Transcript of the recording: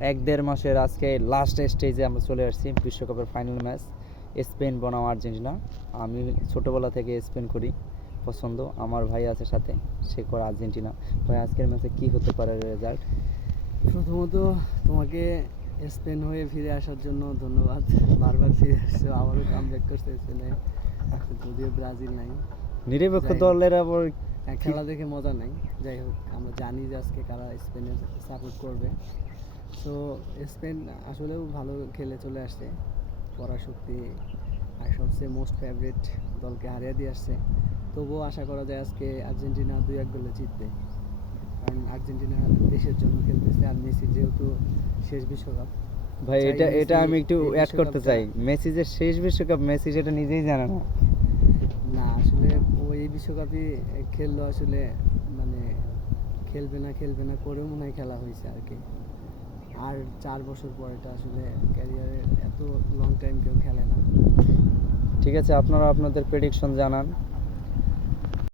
1-1.5 মাসের আজকে লাস্ট স্টেজে আমরা চলে আসছি। বিশ্বকাপের ফাইনাল ম্যাচ স্পেন বনাম আর্জেন্টিনা। আমি ছোটোবেলা থেকে স্পেন করি পছন্দ, আমার ভাই আছে সাথে, সে করে আর্জেন্টিনা। ভাই আজকের ম্যাচে কি হতে পারে রেজাল্ট? প্রথমত তোমাকে স্পেন হয়ে ফিরে আসার জন্য ধন্যবাদ। বারবার ফিরে আসছো, আবারও কামব্যাক করছে স্পেনে, যদিও ব্রাজিল নাই। নিরপেক্ষ যাই হোক, দলের আবার খেলা দেখে মজা নাই। যাই হোক, আমরা জানি যে আজকে কারা স্পেনের সাপোর্ট করবে। সো স্পেন আসলেও ভালো খেলে চলে আসছে, পরাশক্তি আর সবচেয়ে মোস্ট ফেভারিট দলকে হারিয়ে দিয়ে আসছে। তবুও আশা করা যায় আজকে আর্জেন্টিনা 2-1 গোলে জিতবে, কারণ আর্জেন্টিনা দেশের জন্য খেলতেছে। আর মেসি যেহেতু শেষ বিশ্বকাপ, ভাই চাই এটা মেসি আমি একটু এই অ্যাড করতে বিশ্বকাপটা- চাই, মেসি যে শেষ বিশ্বকাপ, মেসি সেটা নিজেই জানে না। না, আসলে ও এই বিশ্বকাপই খেললো, আসলে মানে খেলবে না করেও মনে হয় খেলা হয়েছে আর কি। আর 4 বছর পর এটা আসলে ক্যারিয়ারে এত লং টাইম কেউ খেলে না। ঠিক আছে, আপনারা আপনাদের প্রেডিকশন জানান।